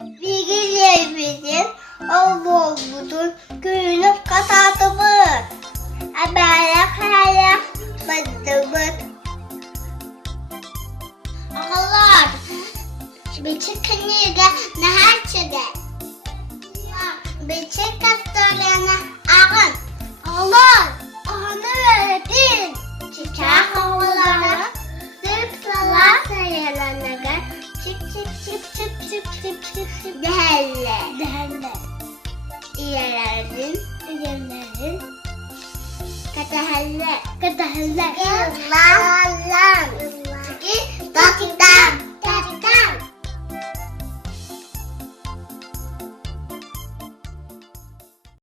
Bilgilerimizin olduğumuzun köyünün katatımız. Haberler badımız. Ağlar. Biçik kınıga nehar çede. Biçik kastorlarına ağın. Ağlar. Ağını verdin. Çiçek havalara. Sırp salar sayılanlara. Çıp çıp çıp çıp çıp çıp çıp çıp. Değerli. İyelerin. Katahalle. Yıllar. Çünkü dakikten.